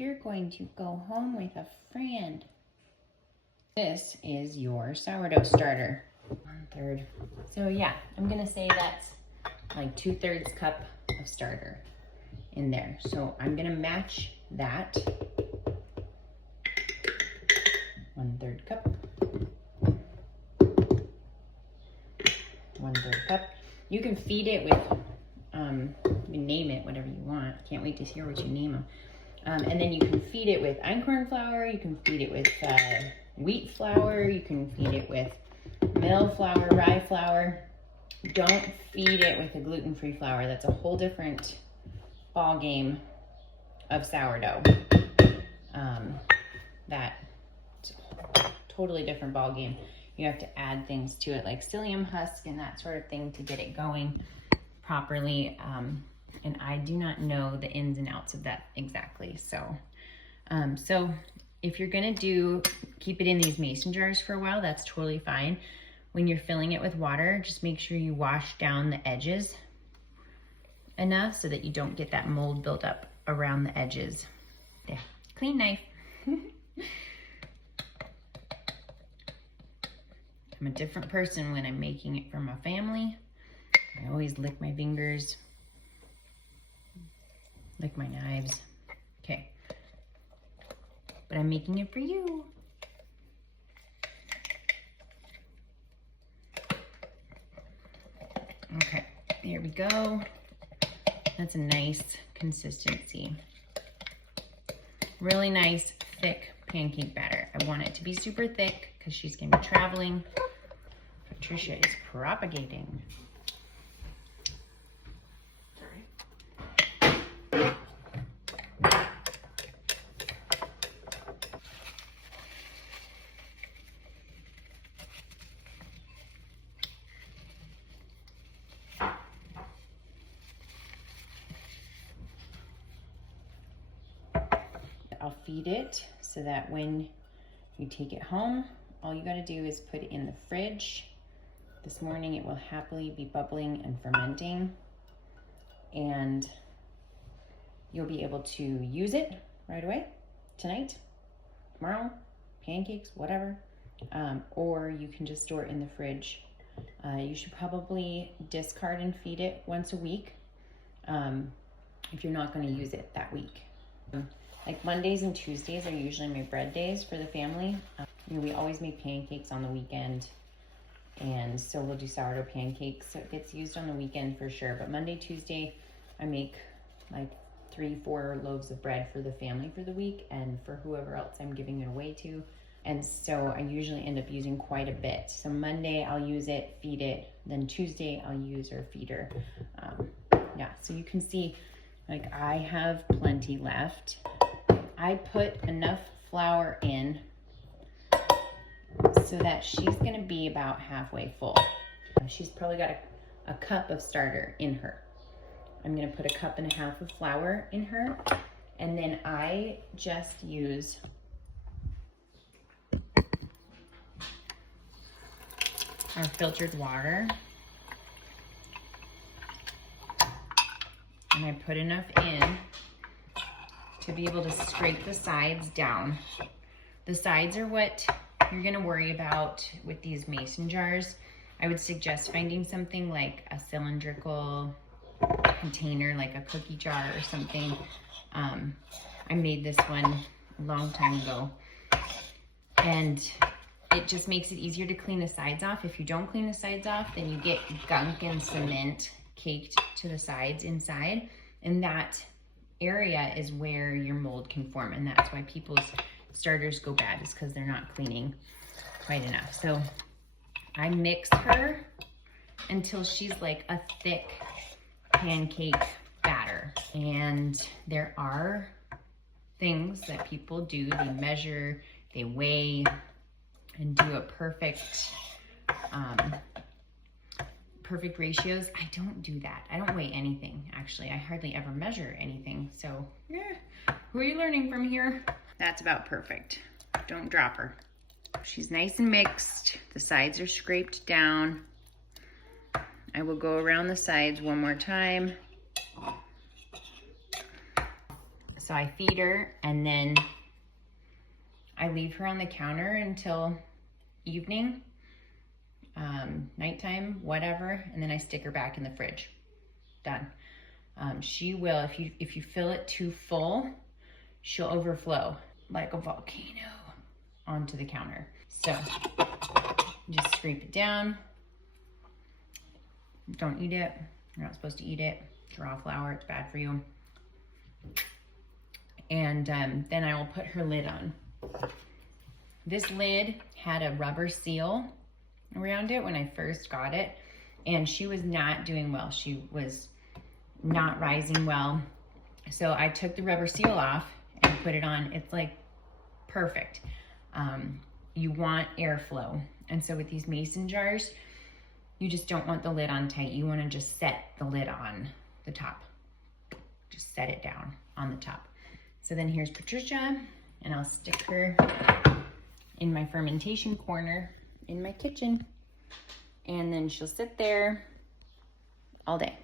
you're going to go home with a friend. This is your sourdough starter. 1/3. So yeah, I'm gonna say that's like 2/3 cup of starter in there. So I'm gonna match that. 1/3 cup. 1/3 cup. You can feed it with, you can name it whatever you want. Can't wait to hear what you name them. And then you can feed it with einkorn flour. You can feed it with wheat flour. You can feed it with mill flour, rye flour. Don't feed it with a gluten-free flour. That's a whole different ball game of sourdough. That's a totally different ball game. You have to add things to it like psyllium husk and that sort of thing to get it going properly. And I do not know the ins and outs of that exactly. So, so if you're gonna keep it in these mason jars for a while, that's totally fine. When you're filling it with water, just make sure you wash down the edges enough so that you don't get that mold built up around the edges. There, clean knife. I'm a different person when I'm making it for my family. I always lick my fingers, lick my knives. Okay, but I'm making it for you. Okay, there we go. That's a nice consistency. Really nice, thick pancake batter. I want it to be super thick because she's gonna be traveling. Patricia is propagating. I'll feed it so that when you take it home, all you gotta do is put it in the fridge. This morning it will happily be bubbling and fermenting, and you'll be able to use it right away, tonight, tomorrow, pancakes, whatever, or you can just store it in the fridge. You should probably discard and feed it once a week if you're not gonna use it that week. Like Mondays and Tuesdays are usually my bread days for the family. You know, we always make pancakes on the weekend, and so we'll do sourdough pancakes. So it gets used on the weekend for sure. But Monday, Tuesday, I make like 3-4 loaves of bread for the family for the week and for whoever else I'm giving it away to. And so I usually end up using quite a bit. So Monday I'll use it, feed it. Then Tuesday I'll use her, feed her. Yeah, so you can see like I have plenty left. I put enough flour in so that she's gonna be about halfway full. She's probably got a cup of starter in her. I'm gonna put 1.5 cups of flour in her, and then I just use our filtered water, and I put enough in to be able to scrape the sides down. The sides are what you're gonna worry about with these mason jars. I would suggest finding something like a cylindrical container, like a cookie jar or something. I made this one a long time ago, and it just makes it easier to clean the sides off. If you don't clean the sides off, then you get gunk and cement caked to the sides inside, and that area is where your mold can form, and that's why people's starters go bad, is because they're not cleaning quite enough. So I mix her until she's like a thick pancake batter. And there are things that people do. They measure, they weigh, and do a perfect ratios. I don't do that. I don't weigh anything, actually. I hardly ever measure anything. So, yeah, who are you learning from here? That's about perfect. Don't drop her. She's nice and mixed. The sides are scraped down. I will go around the sides one more time. So I feed her and then I leave her on the counter until evening, nighttime, whatever, and then I stick her back in the fridge. Done. She will, if you fill it too full, she'll overflow like a volcano onto the counter. So just scrape it down. Don't eat it. You're not supposed to eat it. It's raw flour, it's bad for you. And then I will put her lid on. This lid had a rubber seal around it when I first got it, and she was not doing well. She was not rising well. So I took the rubber seal off and put it on. It's like perfect. You want airflow. And so with these mason jars, you just don't want the lid on tight. You want to just set the lid on the top. Just set it down on the top. So then here's Patricia, and I'll stick her in my fermentation corner in my kitchen. And then she'll sit there all day.